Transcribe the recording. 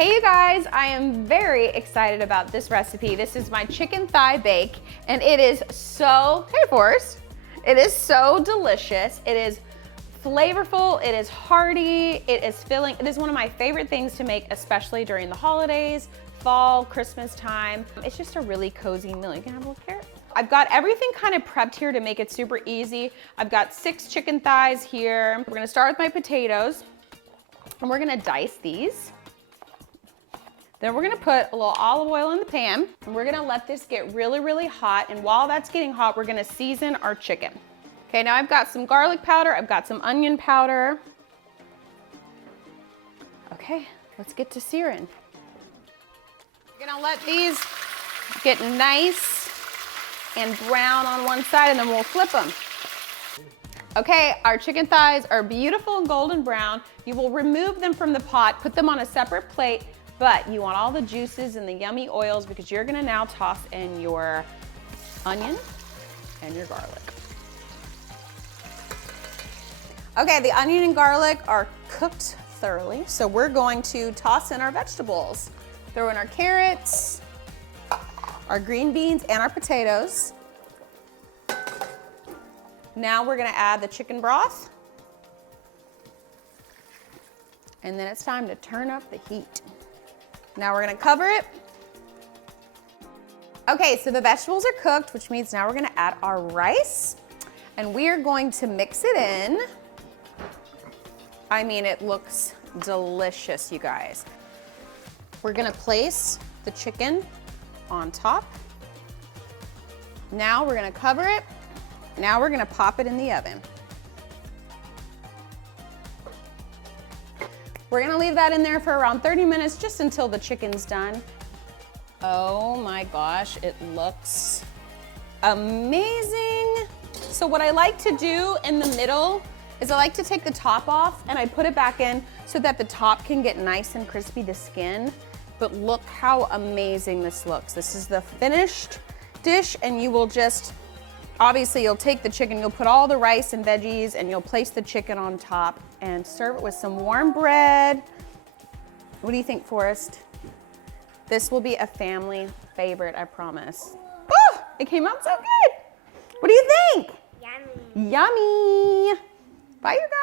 Hey you guys, I am very excited about this recipe. This is my chicken thigh bake, and it is so, hey Forrest, it is so delicious. It is flavorful, it is hearty, it is filling. It is one of my favorite things to make, especially during the holidays, fall, Christmas time. It's just a really cozy meal. You can have a little carrot. I've got everything kind of prepped here to make it super easy. I've got 6 chicken thighs here. We're gonna start with my potatoes, and we're gonna dice these. Then we're gonna put a little olive oil in the pan, and we're gonna let this get really, really hot. And while that's getting hot, we're gonna season our chicken. Okay, now I've got some garlic powder, I've got some onion powder. Okay, let's get to searing. We're gonna let these get nice and brown on one side, and then we'll flip them. Okay, our chicken thighs are beautiful and golden brown. You will remove them from the pot, put them on a separate plate, but you want all the juices and the yummy oils because you're gonna now toss in your onion and your garlic. Okay, the onion and garlic are cooked thoroughly, so we're going to toss in our vegetables. Throw in our carrots, our green beans, and our potatoes. Now we're gonna add the chicken broth. And then it's time to turn up the heat. Now we're gonna cover it. Okay, so the vegetables are cooked, which means now we're gonna add our rice, and we are going to mix it in. I mean, it looks delicious, you guys. We're gonna place the chicken on top. Now we're gonna cover it. Now we're gonna pop it in the oven. We're gonna leave that in there for around 30 minutes, just until the chicken's done. Oh my gosh, it looks amazing. So what I like to do in the middle is I like to take the top off and I put it back in so that the top can get nice and crispy, the skin. But look how amazing this looks. This is the finished dish, and you will just, obviously you'll take the chicken, you'll put all the rice and veggies, and you'll place the chicken on top and serve it with some warm bread. What do you think, Forrest? This will be a family favorite, I promise. Oh, it came out so good. What do you think? Yummy. Yummy. Bye, you guys.